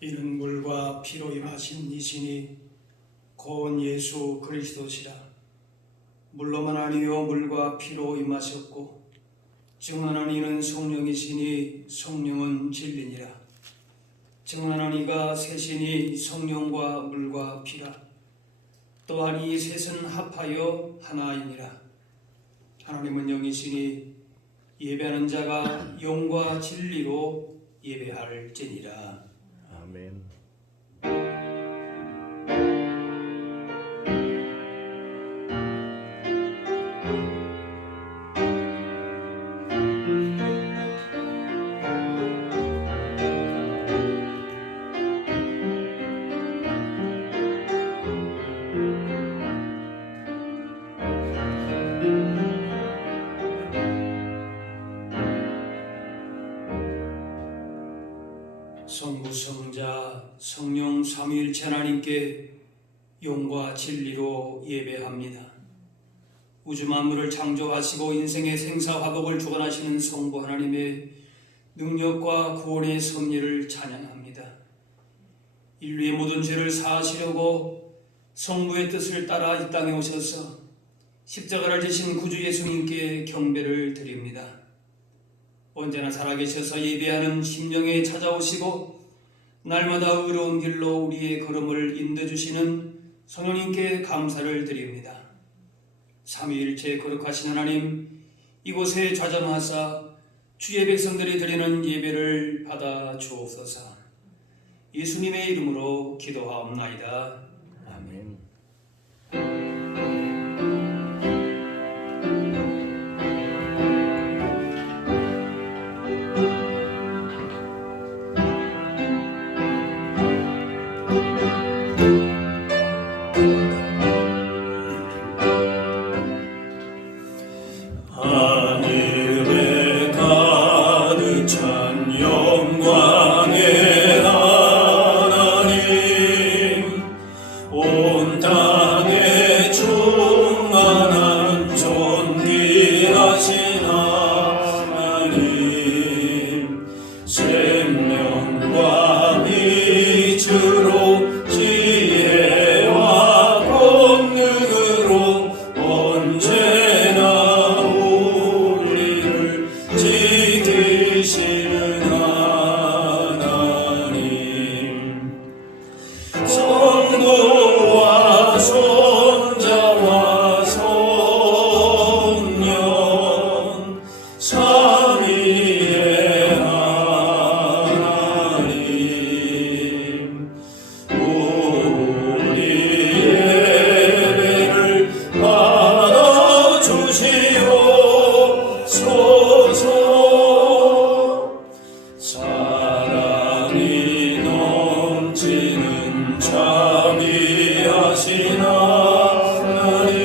이는 물과 피로 임하신 이신이 곧 예수 그리스도시라. 물로만 아니요 물과 피로 임하셨고 증언한 이는 성령이시니 성령은 진리니라. 증언한 이가 셋이니 성령과 물과 피라. 또한 이 셋은 합하여 하나이니라. 하나님은 영이시니 예배하는 자가 영과 진리로 예배할지니라. 아멘. 성부 성자 성령 삼위일체 하나님께 영과 진리로 예배합니다. 우주 만물을 창조하시고 인생의 생사화복을 주관하시는 성부 하나님의 능력과 구원의 섭리를 찬양합니다. 인류의 모든 죄를 사하시려고 성부의 뜻을 따라 이 땅에 오셔서 십자가를 지신 구주 예수님께 경배를 드립니다. 언제나 살아계셔서 예배하는 심령에 찾아오시고 날마다 의로운 길로 우리의 걸음을 인도주시는 성령님께 감사를 드립니다. 삼위일체 거룩하신 하나님, 이곳에 좌정하사 주의 백성들이 드리는 예배를 받아 주옵소서. 예수님의 이름으로 기도하옵나이다. 아멘. 하늘에 가득 찬 영광의 하나님, 온 땅에 충만한 존귀하신 하나님, 생명과 빛으로 지혜와 권능으로 언제나 우리를 지키시는 하나님, 성도와 손자와 손녀 삼위의 하나님, 우리 예배를 받아주시옵소서. 사랑이 넘치는 자비하신 하나님,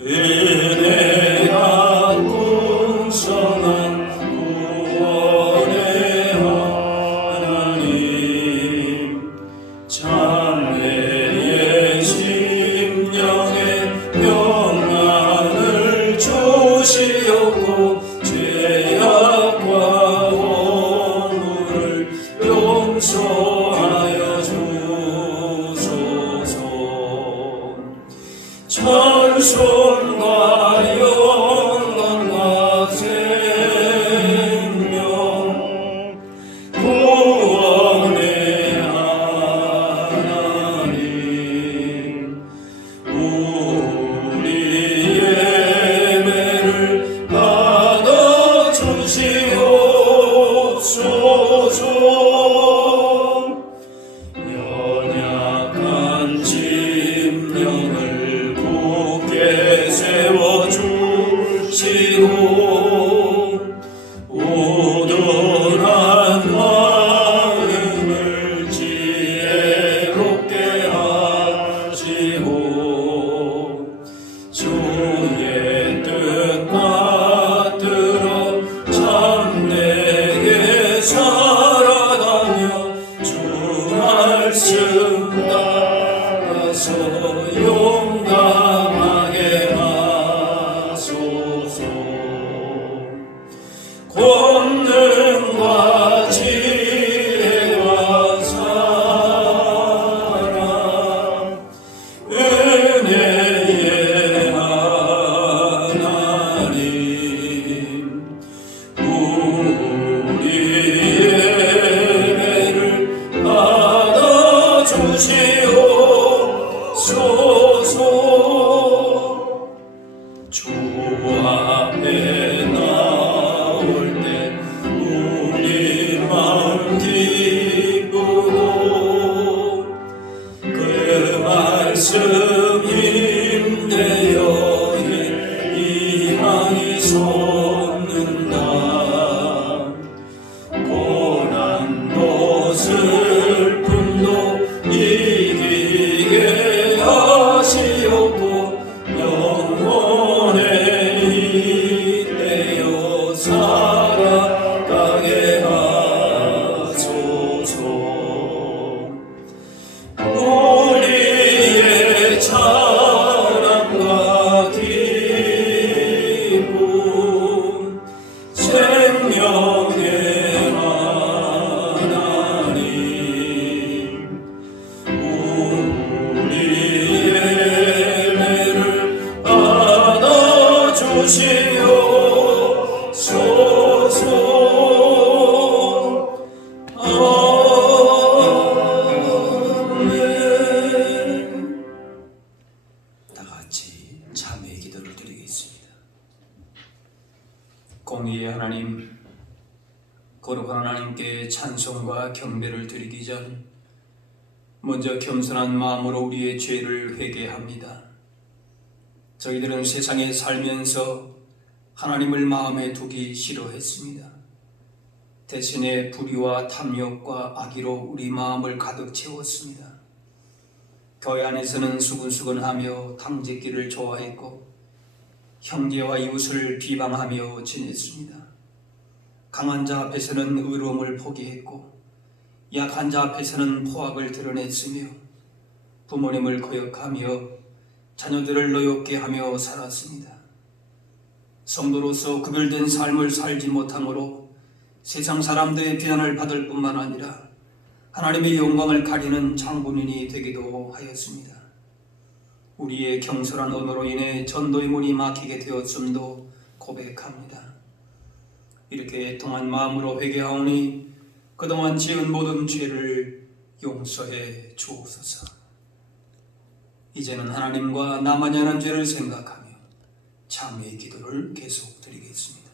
은혜가 풍성한 구원의 하나님, 장래의 심령에 평안을 주시옵고 죄악과 허물을 용서하여 주소서. 찬송과 영광과 생명, 구원의 하나님, 우리 예배를 받아주시옵소서. 연약한 심령을 굳게 세워주시고 우둔한 마음을 지혜롭게 하시고 주의 뜻 받들어 참되게 살아가며 주 말씀 따라서 용감하게 하소서. 권능과 지혜와 거룩한 하나님께 찬송과 경배를 드리기 전 먼저 겸손한 마음으로 우리의 죄를 회개합니다. 저희들은 세상에 살면서 하나님을 마음에 두기 싫어했습니다. 대신에 불의와 탐욕과 악의로 우리 마음을 가득 채웠습니다. 교회 안에서는 수근수근하며 탕제기를 좋아했고 형제와 이웃을 비방하며 지냈습니다. 강한 자 앞에서는 의로움을 포기했고 약한 자 앞에서는 포악을 드러냈으며 부모님을 거역하며 자녀들을 노엽게 하며 살았습니다. 성도로서 구별된 삶을 살지 못함으로 세상 사람들의 비난을 받을 뿐만 아니라 하나님의 영광을 가리는 장본인이 되기도 하였습니다. 우리의 경솔한 언어로 인해 전도의 문이 막히게 되었음도 고백합니다. 이렇게 애통한 마음으로 회개하오니 그동안 지은 모든 죄를 용서해 주옵소서. 이제는 하나님과 나만이 하는 죄를 생각하며 참회의 기도를 계속 드리겠습니다.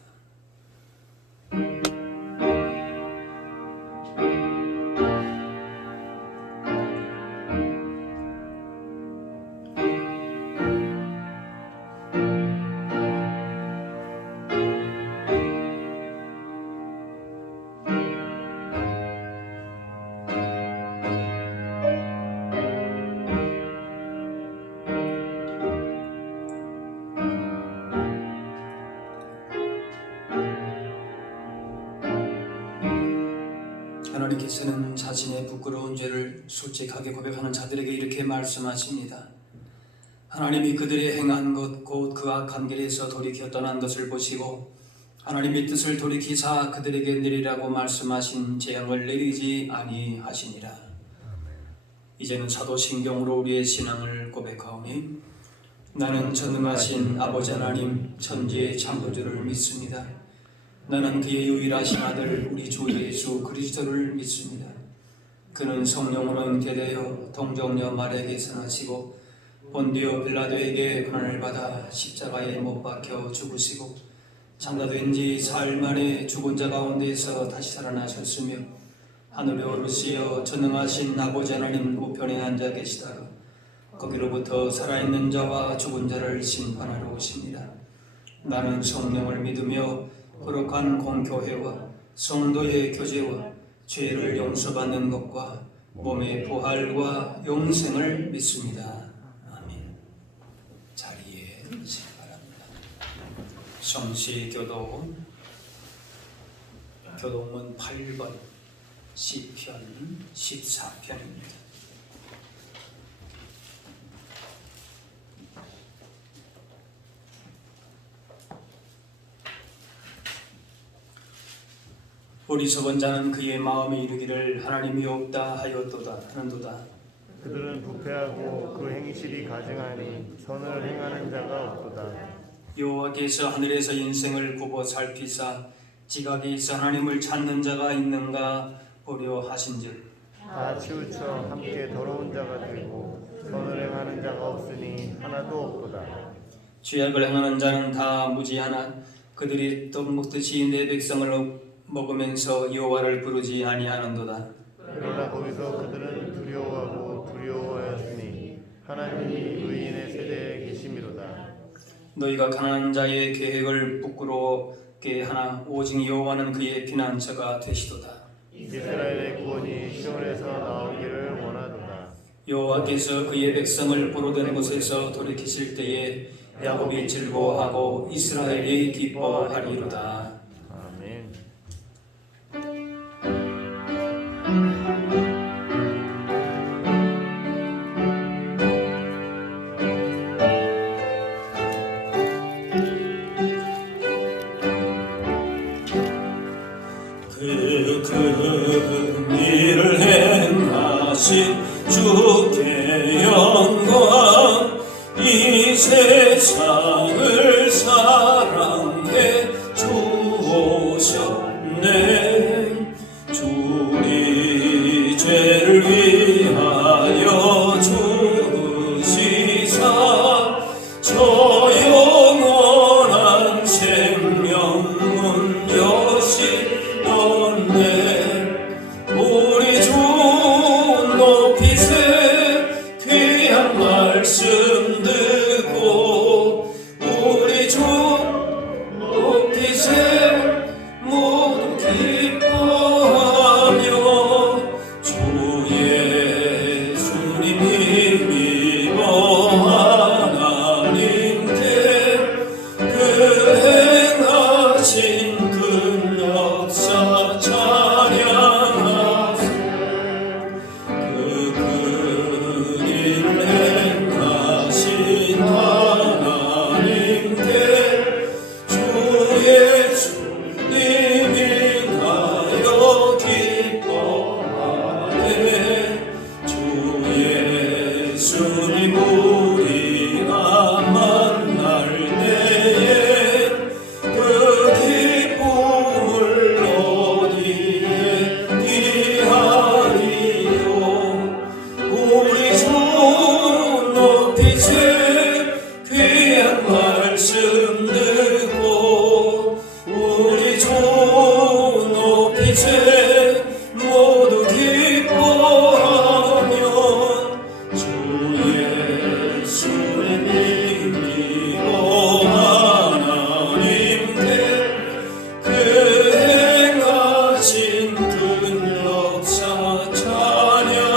하나님께서는 자신의 부끄러운 죄를 솔직하게 고백하는 자들에게 이렇게 말씀하십니다. 하나님이 그들이 행한 것 곧 그 악한 길에서 돌이켜 떠난 것을 보시고 하나님의 뜻을 돌이키사 그들에게 내리라고 말씀하신 재앙을 내리지 아니하시니라. 이제는 사도신경으로 우리의 신앙을 고백하오니 나는 전능하신 아버지 하나님 천지의 창조주를 믿습니다. 나는 그의 유일하신 아들 우리 주 예수 그리스도를 믿습니다. 그는 성령으로 잉태되어 동정녀 마리아에게서 나시고 본디오 빌라도에게 고난을 받아 십자가에 못 박혀 죽으시고 장사된 지 사흘 만에 죽은 자 가운데서 다시 살아나셨으며 하늘에 오르시어 전능하신 아버지 하나님 우편에 앉아 계시다가 거기로부터 살아있는 자와 죽은 자를 심판하러 오십니다. 나는 성령을 믿으며 거룩한 공교회와 성도의 교제와 죄를 용서받는 것과 몸의 부활과 영생을 믿습니다. 아멘. 자리에 앉으시기 바랍니다. 성시교독 교독문 8번 시편 14편입니다. 어리석은 자는 그의 마음에 이르기를 하나님이 없다 하였도다 하는도다. 그들은 부패하고 그 행실이 가증하니 선을 행하는 자가 없도다. 여호와께서 하늘에서 인생을 굽어 살피사 지각에 있어 하나님을 찾는 자가 있는가 보려 하신즉 다 치우쳐 함께 더러운 자가 되고 선을 행하는 자가 없으니 하나도 없도다. 죄악을 행하는 자는 다 무지하나 그들이 떡 먹듯이 내 백성을 먹으면서 여호와를 부르지 아니하는도다. 그러나 거기서 그들은 두려워하였으니 하나님이 의인의 세대에 계심이로다. 너희가 가난한 자의 계획을 부끄러게 하나 오직 여호와는 그의 피난처가 되시도다. 이스라엘의 구원이 시온에서 나오기를 원하도다. 여호와께서 그의 백성을 포로된 곳에서 돌이키실 때에 야곱이 즐거워하고 이스라엘이 기뻐하리로다. 아멘. 그 일을 행하신 주께 영광 이 세상을 사랑해 주오셨네 주리 죄를 위하여 죽으시사 저 영원한 생명 문 여실 남았네. 우리 주 높이세 귀한 말씀 듣고 우리 주 높이세 모두 기뻐하며 주 예수님이 믿어 하나님께 그 행하신 큰 역사 찬양하세. 그 일을 행하신 하나님께 주 예수님이 가여 기뻐하네. 주 예수님 우리가 만날 때에 그 기쁨을 어디에 비하리요. 우리 주 높이세 귀한 말씀 듣고 우리 주 높이세 모두 기뻐하며 주 예수님 믿어 하나님께 그 행하신 큰 역사 찬양하세.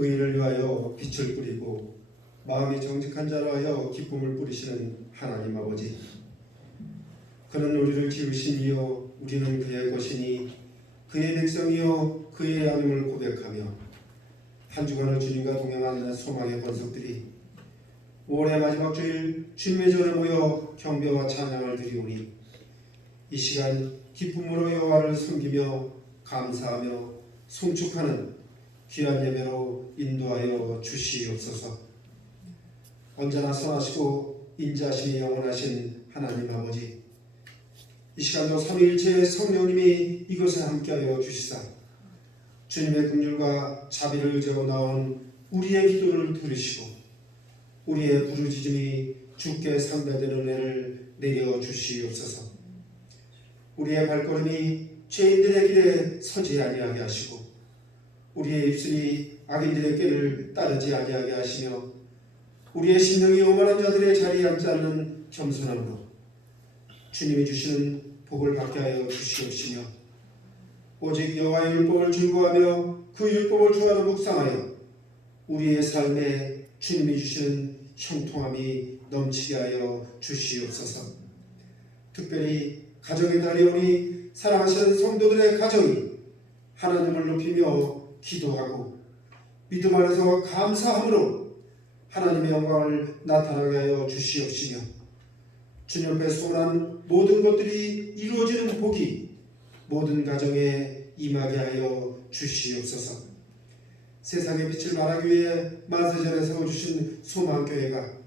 의인을 위하여 빛을 뿌리고 마음이 정직한 자를 위하여 기쁨을 뿌리시는 하나님 아버지, 그는 우리를 지으신 이요 우리는 그의 것이니 그의 백성이요 그의 하나님을 고백하며 한 주간을 주님과 동행하는 소망의 권속들이 5월의 마지막 주일 주님의 전에 모여 경배와 찬양을 드리오니 이 시간 기쁨으로 여호와를 섬기며 감사하며 송축하는 귀한 예배로 인도하여 주시옵소서. 언제나 선하시고 인자하심이 영원하신 하나님 아버지, 이 시간도 삼위일체의 성령님이 이곳에 함께하여 주시사 주님의 긍휼과 자비를 의지하고 나온 우리의 기도를 들으시고 우리의 부르짖음이 주께 상달되는 은혜를 내려 주시옵소서. 우리의 발걸음이 죄인들의 길에 서지 아니하게 하시고 우리의 입술이 악인들의 꾀를 따르지 아니하게 하시며 우리의 심령이 오만한 자들의 자리에 앉지 않는 겸손함으로 주님이 주시는 복을 받게 하여 주시옵시며 오직 여호와의 율법을 즐거워하며 그 율법을 좋아하는 묵상하여 우리의 삶에 주님이 주시는 형통함이 넘치게 하여 주시옵소서. 특별히 가정의 달이 오니 사랑하시는 성도들의 가정이 하나님을 높이며 기도하고 믿음 안에서 감사함으로 하나님의 영광을 나타나게 하여 주시옵시며 주님 앞에 소원한 모든 것들이 이루어지는 복이 모든 가정에 임하게 하여 주시옵소서. 세상의 빛을 발하기 위해 만세전에 세워주신 소망교회가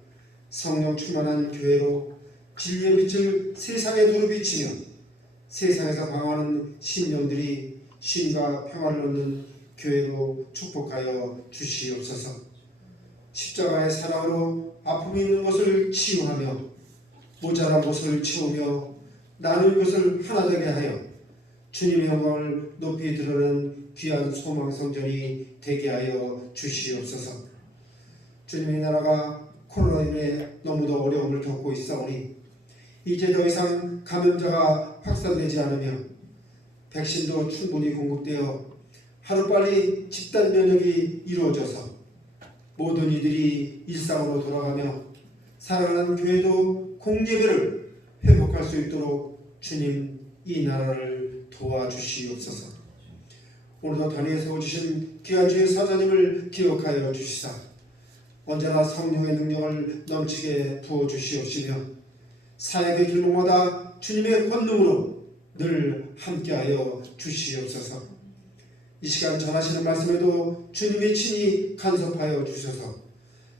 성령 충만한 교회로 진리의 빛을 세상에 두루 비치며 세상에서 방황하는 심령들이 쉼과 평화를 얻는 교회로 축복하여 주시옵소서. 십자가의 사랑으로 아픔이 있는 것을 치유하며 모자란 것을 채우며 나눌 것을 하나 되게 하여 주님의 영광을 높이 드러내는 귀한 소망성전이 되게 하여 주시옵소서. 주님의 나라가 코로나로 인해 너무도 어려움을 겪고 있사오니 이제 더 이상 감염자가 확산되지 않으며 백신도 충분히 공급되어 하루빨리 집단 면역이 이루어져서 모든 이들이 일상으로 돌아가며 사랑하는 교회도 공예배를 회복할 수 있도록 주님 이 나라를 도와주시옵소서. 오늘도 단위에 세워주신 귀한 주의 사자님을 기억하여 주시사 언제나 성령의 능력을 넘치게 부어주시옵시며 사역의 길목마다 주님의 권능으로 늘 함께하여 주시옵소서. 이 시간 전하시는 말씀에도 주님이 친히 간섭하여 주셔서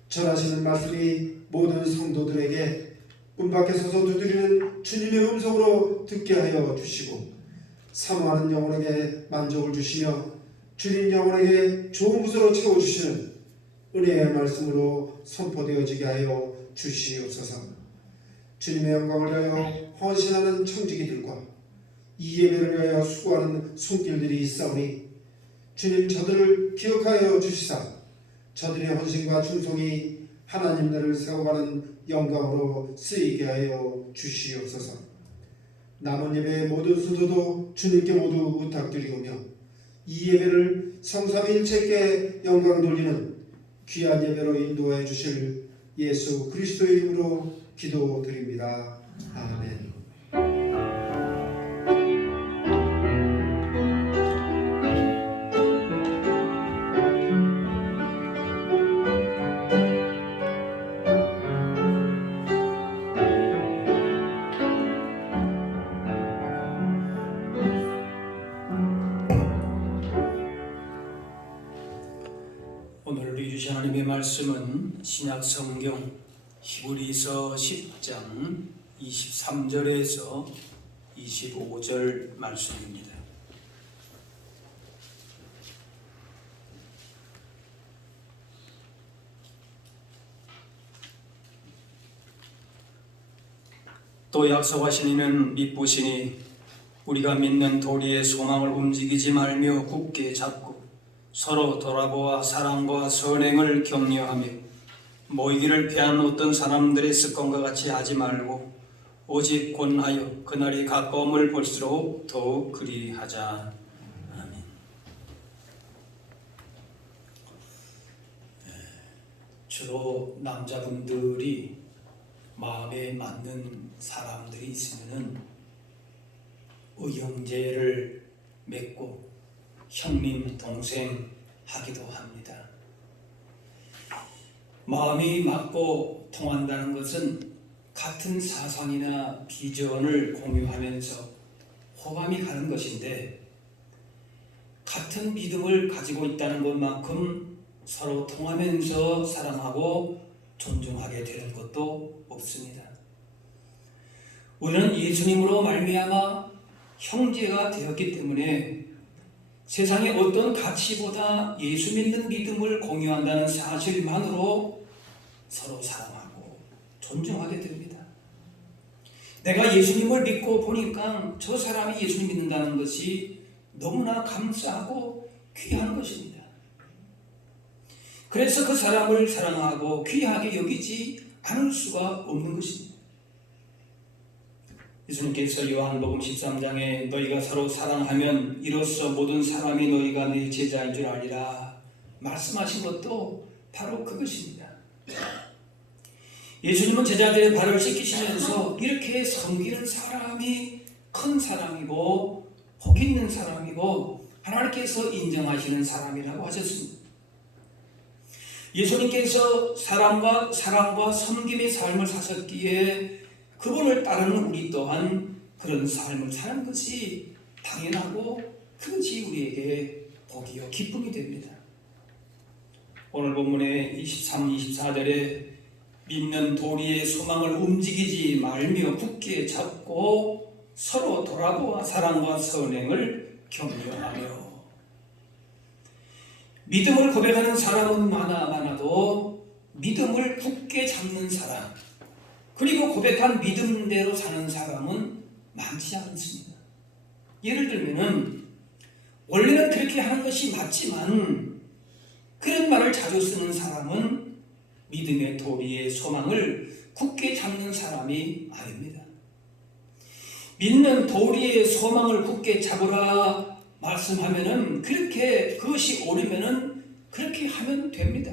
전하시는 말씀이 모든 성도들에게 문 밖에 서서 두드리는 주님의 음성으로 듣게 하여 주시고 사모하는 영혼에게 만족을 주시며 주님 영혼에게 좋은 것으로 채워주시는 은혜의 말씀으로 선포되어지게 하여 주시옵소서. 주님의 영광을 위하여 헌신하는 청지기들과 이 예배를 위하여 수고하는 손길들이 있사오니 주님 저들을 기억하여 주시사 저들의 헌신과 충성이 하나님 나라를 세워가는 영광으로 쓰이게 하여 주시옵소서. 남은 예배의 모든 순서도 주님께 모두 부탁드리오며 이 예배를 성삼위일체께 영광 돌리는 귀한 예배로 인도해 주실 예수 그리스도의 이름으로 기도드립니다. 아멘. 오늘 우리 주신 하나님의 말씀은 신약 성경 히브리서 10장 23절에서 25절 말씀입니다. 또 약속하신 이는 믿으시니 우리가 믿는 도리의 소망을 움직이지 말며 굳게 잡고 서로 돌아보아 사랑과 선행을 격려하며 모이기를 피하는 어떤 사람들의 습관과 같이 하지 말고 오직 권하여 그날이 가까움을 볼수록 더욱 그리하자. 아멘. 주로 남자분들이 마음에 맞는 사람들이 있으면은 형제를 맺고 형님, 동생 하기도 합니다. 마음이 맞고 통한다는 것은 같은 사상이나 비전을 공유하면서 호감이 가는 것인데 같은 믿음을 가지고 있다는 것만큼 서로 통하면서 사랑하고 존중하게 되는 것도 없습니다. 우리는 예수님으로 말미암아 형제가 되었기 때문에 세상의 어떤 가치보다 예수 믿는 믿음을 공유한다는 사실만으로 서로 사랑하고 존중하게 됩니다. 내가 예수님을 믿고 보니까 저 사람이 예수님 믿는다는 것이 너무나 감사하고 귀한 것입니다. 그래서 그 사람을 사랑하고 귀하게 여기지 않을 수가 없는 것입니다. 예수님께서 요한복음 13장에 너희가 서로 사랑하면 이로써 모든 사람이 너희가 내 제자인 줄 알리라 말씀하신 것도 바로 그것입니다. 예수님은 제자들의 발을 씻기시면서 이렇게 섬기는 사람이 큰 사람이고 복 있는 사람이고 하나님께서 인정하시는 사람이라고 하셨습니다. 예수님께서 사랑과 섬김의 삶을 사셨기에 그분을 따르는 우리 또한 그런 삶을 사는 것이 당연하고 그것이 우리에게 복이요 기쁨이 됩니다. 오늘 본문의 23, 24절에 믿는 도리의 소망을 움직이지 말며 굳게 잡고 서로 돌아보아 사랑과 선행을 격려하며 믿음을 고백하는 사람은 많아도 믿음을 굳게 잡는 사람 그리고 고백한 믿음대로 사는 사람은 많지 않습니다. 예를 들면은 원래는 그렇게 하는 것이 맞지만 그런 말을 자주 쓰는 사람은 믿음의 도리의 소망을 굳게 잡는 사람이 아닙니다. 믿는 도리의 소망을 굳게 잡으라 말씀하면은 그렇게 그것이 옳으면은 그렇게 하면 됩니다.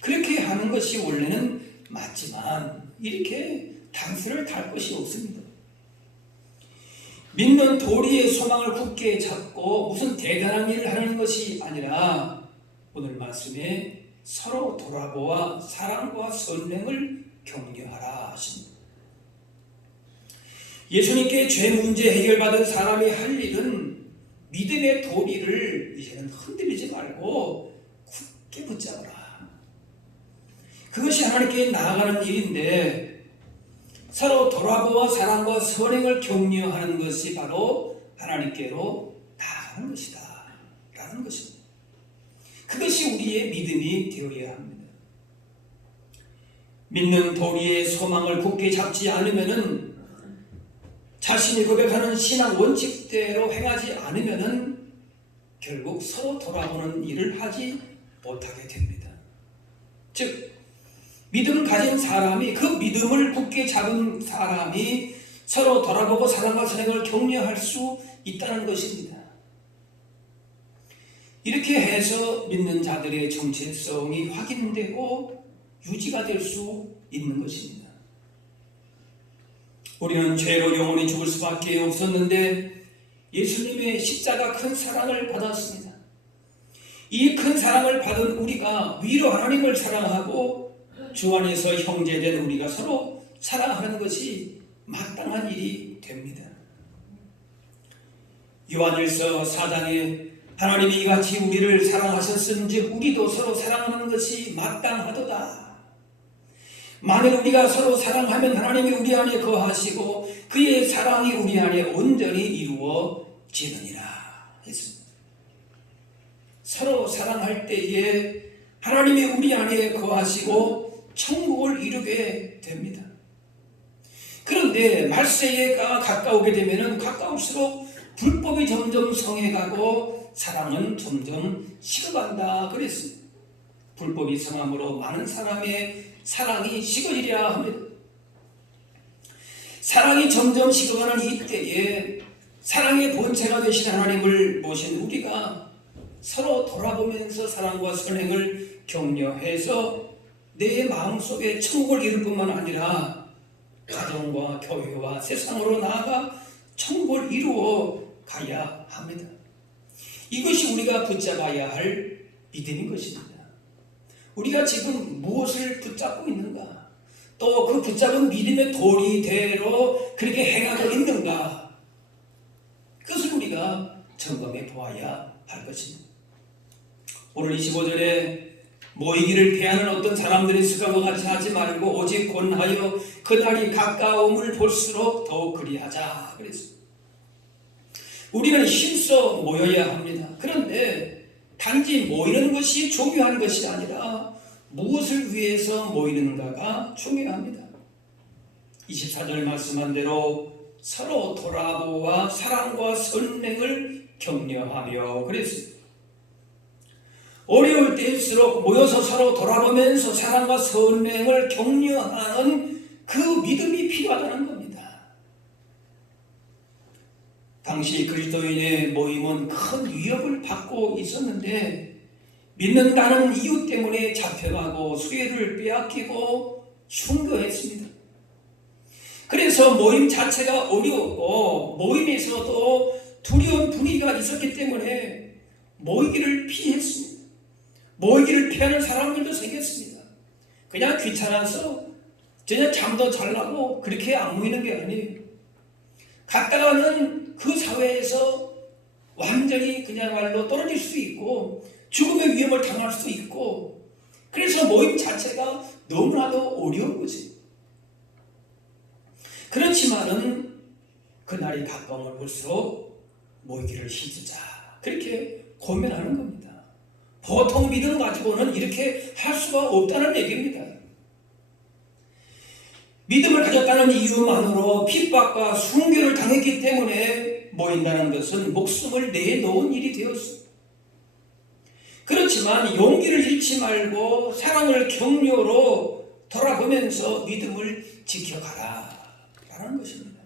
그렇게 하는 것이 원래는 맞지만 이렇게 단수를 달 것이 없습니다. 믿는 도리의 소망을 굳게 잡고 무슨 대단한 일을 하는 것이 아니라 오늘 말씀에 서로 돌아보아 사랑과 선행을 격려하라 하십니다. 예수님께 죄 문제 해결받은 사람이 할 일은 믿음의 도리를 이제는 흔들리지 말고 굳게 붙잡으라. 그것이 하나님께 나아가는 일인데 서로 돌아보아 사랑과 선행을 격려하는 것이 바로 하나님께로 나아가는 것이다. 사랑하는 것입니다. 그것이 우리의 믿음이 되어야 합니다. 믿는 도리의 소망을 굳게 잡지 않으면은, 자신이 고백하는 신앙 원칙대로 행하지 않으면은 결국 서로 돌아보는 일을 하지 못하게 됩니다. 즉, 믿음을 가진 사람이, 그 믿음을 굳게 잡은 사람이 서로 돌아보고 사랑과 선행을 격려할 수 있다는 것입니다. 이렇게 해서 믿는 자들의 정체성이 확인되고 유지가 될 수 있는 것입니다. 우리는 죄로 영원히 죽을 수밖에 없었는데 예수님의 십자가 큰 사랑을 받았습니다. 이 큰 사랑을 받은 우리가 위로 하나님을 사랑하고 주 안에서 형제된 우리가 서로 사랑하는 것이 마땅한 일이 됩니다. 요한일서 4장에 하나님이 이같이 우리를 사랑하셨은즉 우리도 서로 사랑하는 것이 마땅하도다. 만일 우리가 서로 사랑하면 하나님이 우리 안에 거하시고 그의 사랑이 우리 안에 온전히 이루어지느니라 했습니다. 서로 사랑할 때에 하나님이 우리 안에 거하시고 천국을 이루게 됩니다. 그런데 말세가 가까우게 되면 가까울수록 불법이 점점 성해가고 사랑은 점점 식어간다 그랬습니다. 불법이 성함으로 많은 사람의 사랑이 식어지려 합니다. 사랑이 점점 식어가는 이때에 사랑의 본체가 되신 하나님을 모신 우리가 서로 돌아보면서 사랑과 선행을 격려해서 내 마음속에 천국을 이룰 뿐만 아니라 가정과 교회와 세상으로 나아가 천국을 이루어 가야 합니다. 이것이 우리가 붙잡아야 할 믿음인 것입니다. 우리가 지금 무엇을 붙잡고 있는가? 또 그 붙잡은 믿음의 도리대로 그렇게 행하고 있는가? 그것을 우리가 점검해 보아야 할 것입니다. 오늘 25절에 모이기를 피하는 어떤 사람들의 습관과 같이 하지 말고 오직 권하여 그날이 가까움을 볼수록 더욱 그리하자 그랬습니다. 우리는 힘써 모여야 합니다. 그런데 단지 모이는 것이 중요한 것이 아니라 무엇을 위해서 모이는가가 중요합니다. 24절 말씀한 대로 서로 돌아보아 사랑과 선행을 격려하며 그랬습니다. 어려울 때일수록 모여서 서로 돌아보면서 사랑과 선행을 격려하는 그 믿음이 필요하다는 겁니다. 당시 그리스도인의 모임은 큰 위협을 받고 있었는데 믿는다는 이유 때문에 잡혀가고 수혜를 빼앗기고 순교했습니다. 그래서 모임 자체가 어려웠고 모임에서도 두려운 분위기가 있었기 때문에 모이기를 피했습니다. 모이기를 피하는 사람들도 생겼습니다. 그냥 귀찮아서 그냥 잠도 잘 나고 그렇게 안 모이는 게 아니에요. 갔다가는 그 사회에서 완전히 그냥말로 떨어질 수 있고 죽음의 위험을 당할 수 있고 그래서 모임 자체가 너무나도 어려운 거지. 그렇지만은 그날이 가까움을 볼수록 모이기를 힘쓰자 그렇게 고민하는 겁니다. 보통 믿음 가지고는 이렇게 할 수가 없다는 얘기입니다. 믿음을 가졌다는 이유만으로 핍박과 순교를 당했기 때문에 모인다는 것은 목숨을 내놓은 일이 되었습니다. 그렇지만 용기를 잃지 말고 사랑을 격려로 돌아보면서 믿음을 지켜가라 라는 것입니다.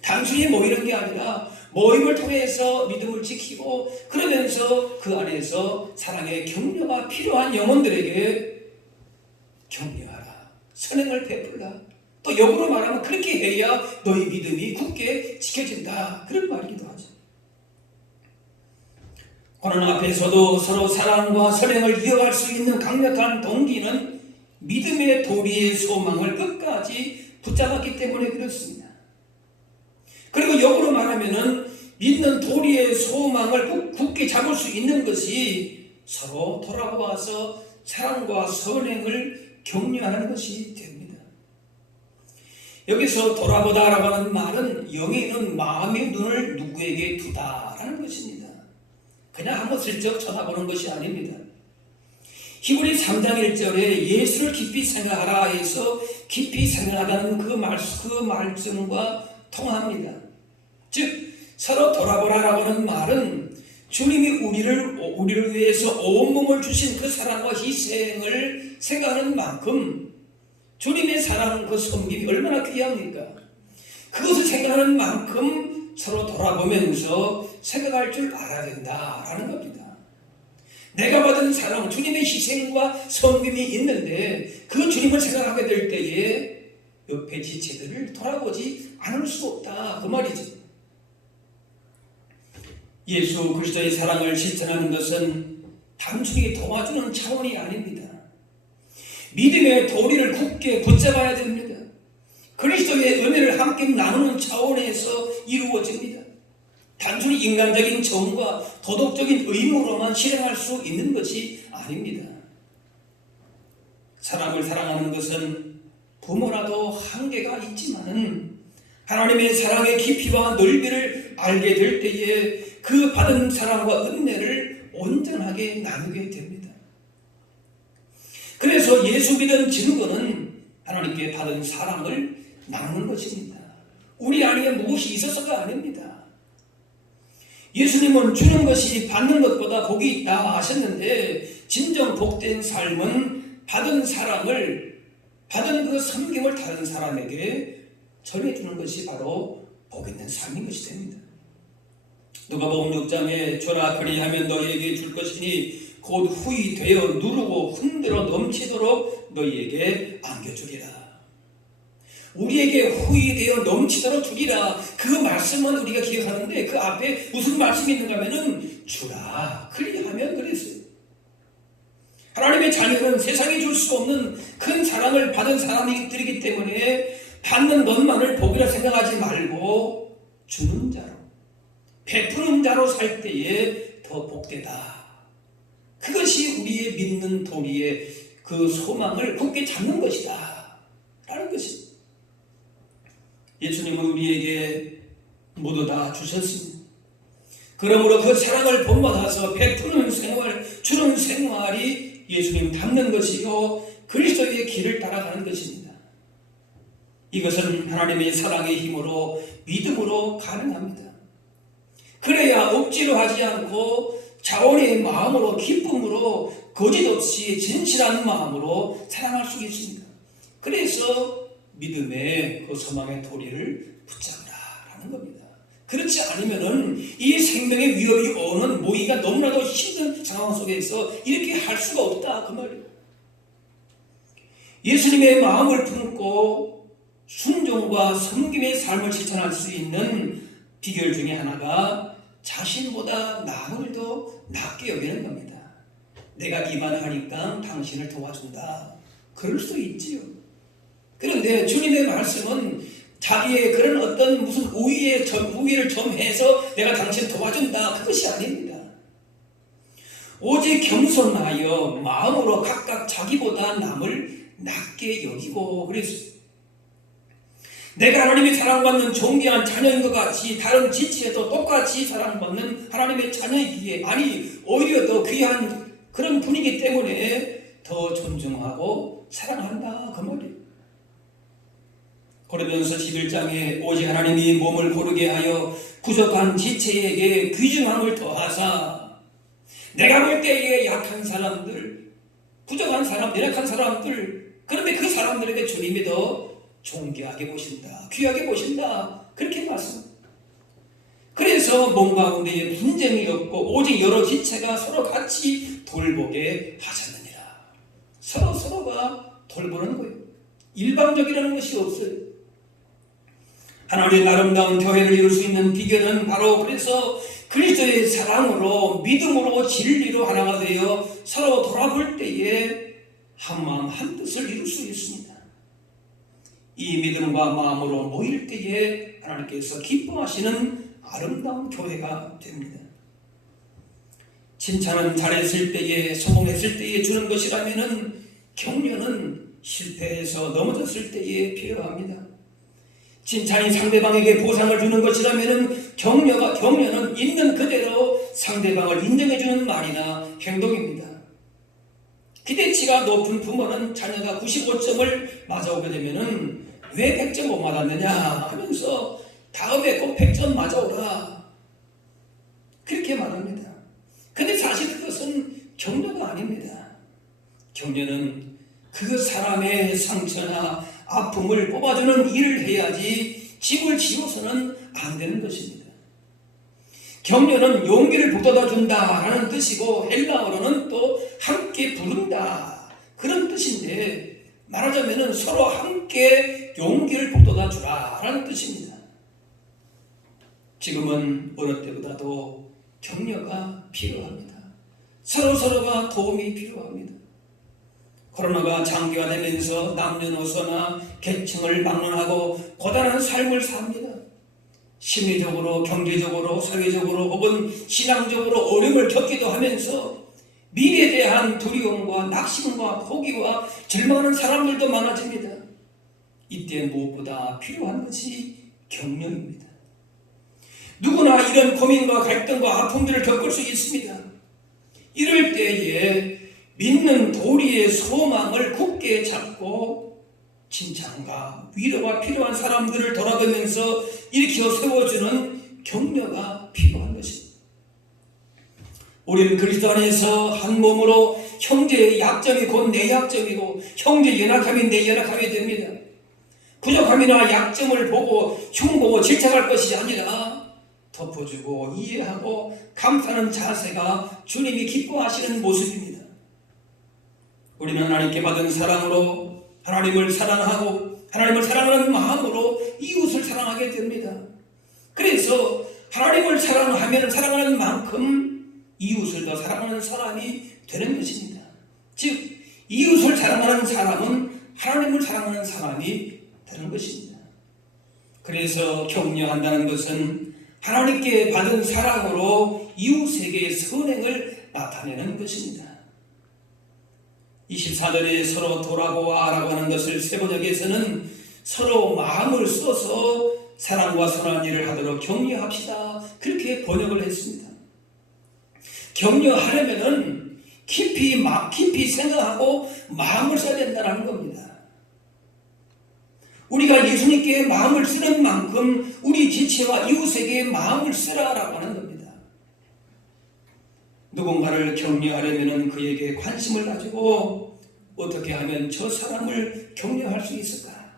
단순히 모이는 게 아니라 모임을 통해서 믿음을 지키고 그러면서 그 안에서 사랑의 격려가 필요한 영혼들에게 격려하라. 선행을 베풀라. 또 역으로 말하면 그렇게 해야 너희 믿음이 굳게 지켜진다. 그런 말이기도 하죠. 고난 앞에서도 서로 사랑과 선행을 이어갈 수 있는 강력한 동기는 믿음의 도리의 소망을 끝까지 붙잡았기 때문에 그렇습니다. 그리고 역으로 말하면은 믿는 도리의 소망을 굳게 잡을 수 있는 것이 서로 돌아보아서 사랑과 선행을 격려하는 것이 됩니다. 여기서 돌아보다라고 하는 말은 영에 있는 마음의 눈을 누구에게 두다라는 것입니다. 그냥 한번 슬쩍 쳐다보는 것이 아닙니다. 히브리 3장 1절에 예수를 깊이 생각하라 해서 깊이 생각하다는 그 말씀과 통합니다. 즉 서로 돌아보라라고 하는 말은 주님이 우리를 위해서 온몸을 주신 그 사랑과 희생을 생각하는 만큼 주님의 사랑, 그 섬김이 얼마나 귀합니까? 그것을 생각하는 만큼 서로 돌아보면서 생각할 줄 알아야 된다라는 겁니다. 내가 받은 사랑, 주님의 희생과 섬김이 있는데 그 주님을 생각하게 될 때에 옆에 지체들을 돌아보지 않을 수 없다, 그 말이죠. 예수 그리스도의 사랑을 실천하는 것은 단순히 도와주는 차원이 아닙니다. 믿음의 도리를 굳게 붙잡아야 됩니다. 그리스도의 은혜를 함께 나누는 차원에서 이루어집니다. 단순히 인간적인 정과 도덕적인 의무로만 실행할 수 있는 것이 아닙니다. 사람을 사랑하는 것은 부모라도 한계가 있지만은 하나님의 사랑의 깊이와 넓이를 알게 될 때에 그 받은 사랑과 은혜를 온전하게 나누게 됩니다. 그래서 예수 믿은 증거는 하나님께 받은 사랑을 나누는 것입니다. 우리 안에 무엇이 있어서가 아닙니다. 예수님은 주는 것이 받는 것보다 복이 있다 하셨는데 진정 복된 삶은 받은 사랑을, 받은 그 섬김을 다른 사람에게 전해주는 것이 바로 복 있는 삶인 것이 됩니다. 누가복음 6장에 주라 그리하면 너희에게 줄 것이니 곧 후히 되어 누르고 흔들어 넘치도록 너희에게 안겨주리라. 우리에게 후히 되어 넘치도록 주리라. 그 말씀은 우리가 기억하는데 그 앞에 무슨 말씀이 있는가 하면은 주라 그리하면 그랬어요. 하나님의 자녀는 세상이 줄 수 없는 큰 사랑을 받은 사람들이기 때문에 받는 것만을 복이라 생각하지 말고 주는 자로, 베푸는 자로 살 때에 더 복되다. 그것이 우리의 믿는 도리의 그 소망을 굳게 잡는 것이다 라는 것입니다. 예수님은 우리에게 모두 다 주셨습니다. 그러므로 그 사랑을 본받아서 베푸는 생활, 주는 생활이 예수님 닮는 것이요 그리스도의 길을 따라가는 것입니다. 이것은 하나님의 사랑의 힘으로 믿음으로 가능합니다. 그래야 억지로 하지 않고 자원의 마음으로 기쁨으로 거짓없이 진실한 마음으로 사랑할 수 있습니다. 그래서 믿음의 그 소망의 도리를 붙잡으라라는 겁니다. 그렇지 않으면은 이 생명의 위협이 오는 모이가 너무나도 힘든 상황 속에서 이렇게 할 수가 없다 그 말이에요. 예수님의 마음을 품고 순종과 섬김의 삶을 실천할 수 있는 비결 중에 하나가 자신보다 남을 더 낫게 여기는 겁니다. 내가 기만하니까 당신을 도와준다. 그럴 수 있지요. 그런데 주님의 말씀은 자기의 그런 어떤 무슨 우위를 점해서 내가 당신 도와준다. 그것이 아닙니다. 오직 겸손하여 마음으로 각각 자기보다 남을 낮게 여기고 그랬어요. 내가 하나님의 사랑받는 존귀한 자녀인 것 같이 다른 지체에도 똑같이 사랑받는 하나님의 자녀이기에 아니 오히려 더 귀한 그런 분이기 때문에 더 존중하고 사랑한다 그 말이에요. 고린도전서 11장에 오직 하나님이 몸을 고르게 하여 부족한 지체에게 귀중함을 더하사 내가 볼 때에 약한 사람들, 부족한 사람, 연약한 사람들 그런데 그 사람들에게 주님이 더 존귀하게 보신다, 귀하게 보신다 그렇게 말씀합니다. 그래서 몸 가운데에 분쟁이 없고 오직 여러 지체가 서로 같이 돌보게 하셨느니라. 서로가 돌보는 거예요. 일방적이라는 것이 없어요. 하나님의 아름다운 교회를 이룰 수 있는 비결은 바로 그래서 그리스도의 사랑으로 믿음으로 진리로 하나가 되어 서로 돌아볼 때에 한마음 한뜻을 이룰 수 있습니다. 이 믿음과 마음으로 모일 때에 하나님께서 기뻐하시는 아름다운 교회가 됩니다. 칭찬은 잘했을 때에 성공했을 때에 주는 것이라면은 격려는 실패해서 넘어졌을 때에 필요합니다. 칭찬이 상대방에게 보상을 주는 것이라면 격려는 있는 그대로 상대방을 인정해주는 말이나 행동입니다. 기대치가 높은 부모는 자녀가 95점을 맞아오게 되면은 왜 100점 못 맞았느냐 하면서 다음에 꼭 100점 맞아오라 그렇게 말합니다. 근데 사실 그것은 격려가 아닙니다. 격려는 그 사람의 상처나 아픔을 뽑아주는 일을 해야지 집을 지어서는 안 되는 것입니다. 격려는 용기를 북돋아 준다라는 뜻이고 헬라어로는 또 함께 부른다 그런 뜻인데 말하자면 서로 함께 용기를 북돋아 주라라는 뜻입니다. 지금은 어느 때보다도 격려가 필요합니다. 서로서로가 도움이 필요합니다. 코로나가 장기화되면서 남녀노소나 계층을 막론하고 고단한 삶을 삽니다. 심리적으로, 경제적으로, 사회적으로 혹은 신앙적으로 어려움을 겪기도 하면서 미래에 대한 두려움과 낙심과 포기와 절망하는 사람들도 많아집니다. 이때 무엇보다 필요한 것이 격려입니다. 누구나 이런 고민과 갈등과 아픔들을 겪을 수 있습니다. 이럴 때에 믿는 도리의 소망을 굳게 잡고 칭찬과 위로가 필요한 사람들을 돌아보면서 일으켜 세워주는 격려가 필요한 것입니다. 우리는 그리스도 안에서 한 몸으로 형제의 약점이 곧 내 약점이고 형제의 연약함이 내 연약함이 됩니다. 부족함이나 약점을 보고 흉보고 질책할 것이 아니라 덮어주고 이해하고 감사하는 자세가 주님이 기뻐하시는 모습입니다. 우리는 하나님께 받은 사랑으로 하나님을 사랑하고 하나님을 사랑하는 마음으로 이웃을 사랑하게 됩니다. 그래서 하나님을 사랑하면 사랑하는 만큼 이웃을 더 사랑하는 사람이 되는 것입니다. 즉 이웃을 사랑하는 사람은 하나님을 사랑하는 사람이 되는 것입니다. 그래서 격려한다는 것은 하나님께 받은 사랑으로 이웃에게 선행을 나타내는 것입니다. 24절에 서로 돌아보아라고 하는 것을 세번역에서는 서로 마음을 써서 사랑과 선한 일을 하도록 격려합시다 그렇게 번역을 했습니다. 격려하려면은 깊이 생각하고 마음을 써야 된다는 겁니다. 우리가 예수님께 마음을 쓰는 만큼 우리 지체와 이웃에게 마음을 쓰라라고 하는 겁니다. 누군가를 격려하려면 그에게 관심을 가지고 어떻게 하면 저 사람을 격려할 수 있을까?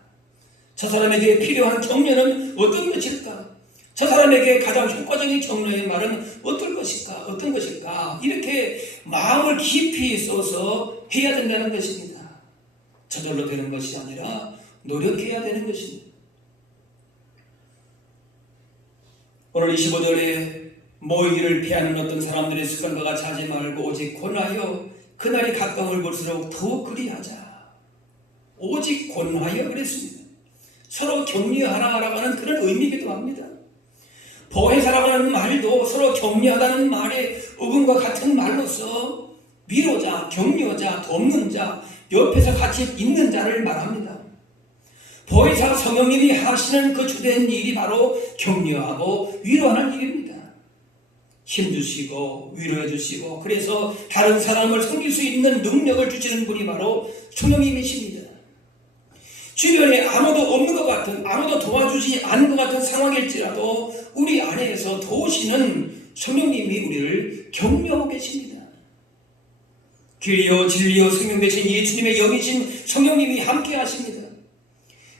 저 사람에게 필요한 격려는 어떤 것일까? 저 사람에게 가장 효과적인 격려의 말은 어떤 것일까? 이렇게 마음을 깊이 써서 해야 된다는 것입니다. 저절로 되는 것이 아니라 노력해야 되는 것입니다. 오늘 25절에 모이기를 피하는 어떤 사람들의 습관과 같이 하지 말고 오직 권하여 그날이 가까움을 볼수록 더욱 그리하자. 오직 권하여 그랬습니다. 서로 격려하라라고 하는 그런 의미이기도 합니다. 보혜사라고 하는 말도 서로 격려하다는 말의 어근과 같은 말로서 위로자, 격려자, 돕는 자, 옆에서 같이 있는 자를 말합니다. 보혜사 성령님이 하시는 그 주된 일이 바로 격려하고 위로하는 일입니다. 힘주시고 위로해주시고 그래서 다른 사람을 섬길 수 있는 능력을 주시는 분이 바로 성령님이십니다. 주변에 아무도 없는 것 같은, 아무도 도와주지 않는 것 같은 상황일지라도 우리 안에서 도우시는 성령님이 우리를 격려하고 계십니다. 길이요 진리요 생명 되신 예수님의 영이신 성령님이 함께 하십니다.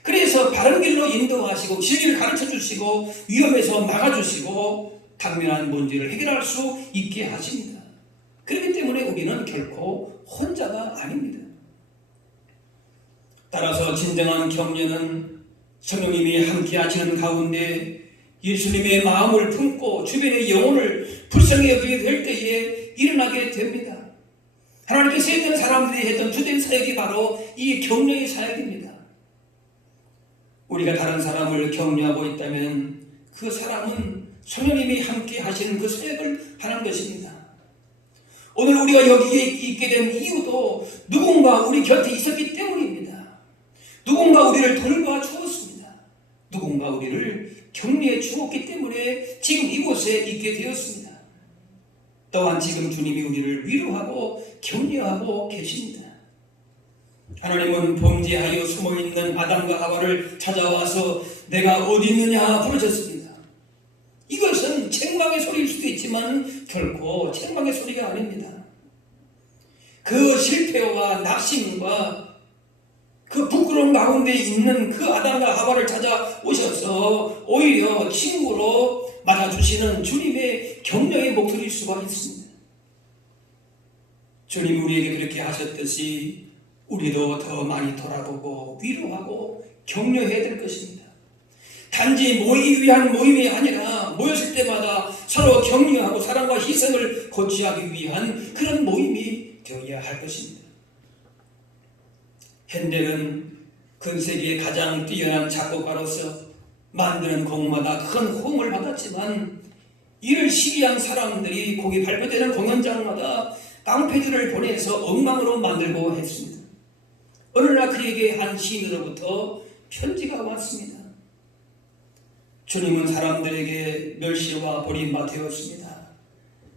그래서 바른 길로 인도하시고 진리를 가르쳐 주시고 위험에서 막아주시고 당면한 문제를 해결할 수 있게 하십니다. 그렇기 때문에 우리는 결코 혼자가 아닙니다. 따라서 진정한 격려는 성령님이 함께 하시는 가운데 예수님의 마음을 품고 주변의 영혼을 불쌍히 여기게 될 때에 일어나게 됩니다. 하나님께서 했던 사람들이 했던 주된 사역이 바로 이 격려의 사역입니다. 우리가 다른 사람을 격려하고 있다면 그 사람은 성령님이 함께 하시는 그 사역을 하는 것입니다. 오늘 우리가 여기에 있게 된 이유도 누군가 우리 곁에 있었기 때문입니다. 누군가 우리를 돌봐 주었습니다. 누군가 우리를 격려해 주었기 때문에 지금 이곳에 있게 되었습니다. 또한 지금 주님이 우리를 위로하고 격려하고 계십니다. 하나님은 범죄하여 숨어있는 아담과 하와를 찾아와서 내가 어디 있느냐 부르셨습니다. 이것은 책망의 소리일 수도 있지만 결코 책망의 소리가 아닙니다. 그 실패와 낙심과 그 부끄러움 가운데 있는 그 아담과 하와를 찾아오셔서 오히려 친구로 맞아주시는 주님의 격려의 목소리일 수가 있습니다. 주님이 우리에게 그렇게 하셨듯이 우리도 더 많이 돌아보고 위로하고 격려해야 될 것입니다. 단지 모이기 위한 모임이 아니라 모였을 때마다 서로 격려하고 사랑과 희생을 고취하기 위한 그런 모임이 되어야 할 것입니다. 핸델은 근세기의 가장 뛰어난 작곡가로서 만드는 곡마다 큰 호응을 받았지만 이를 시기한 사람들이 곡이 발표되는 공연장마다 깡패들을 보내서 엉망으로 만들고 했습니다. 어느 날 그에게 한 시인으로부터 편지가 왔습니다. 주님은 사람들에게 멸시와 버림받았습니다.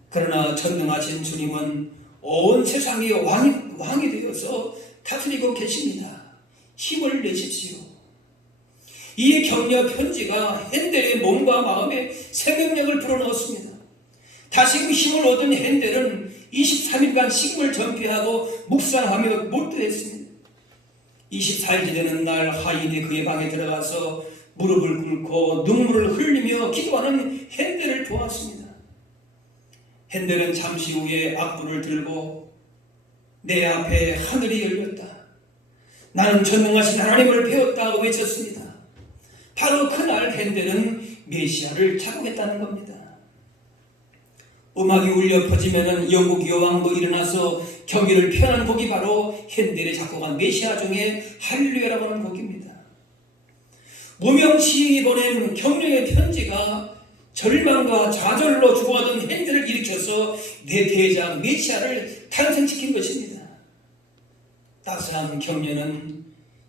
그러나 전능하신 주님은 온 세상의 왕이 되어서 다스리고 계십니다. 힘을 내십시오. 이 격려 편지가 핸델의 몸과 마음에 생명력을 불어넣었습니다. 다시금 힘을 얻은 핸델은 23일간 식물 전폐하고 묵상하며 몰두했습니다. 24일째 되는 날 하인이 그의 방에 들어가서 무릎을 꿇고 눈물을 흘리며 기도하는 핸델을 보았습니다. 핸델은 잠시 후에 악보를 들고 내 앞에 하늘이 열렸다. 나는 전능하신 하나님을 배웠다고 외쳤습니다. 바로 그날 핸델은 메시아를 작곡했다는 겁니다. 음악이 울려 퍼지면은 영국 여왕도 일어나서 경기를 펴는 곡이 바로 핸델이 작곡한 메시아 중에 할렐루야라고 하는 곡입니다. 무명 시인이 보낸 격려의 편지가 절망과 좌절로 죽어가던 핸델을 일으켜서 내 대작 메시아를 탄생시킨 것입니다. 따스한 격려는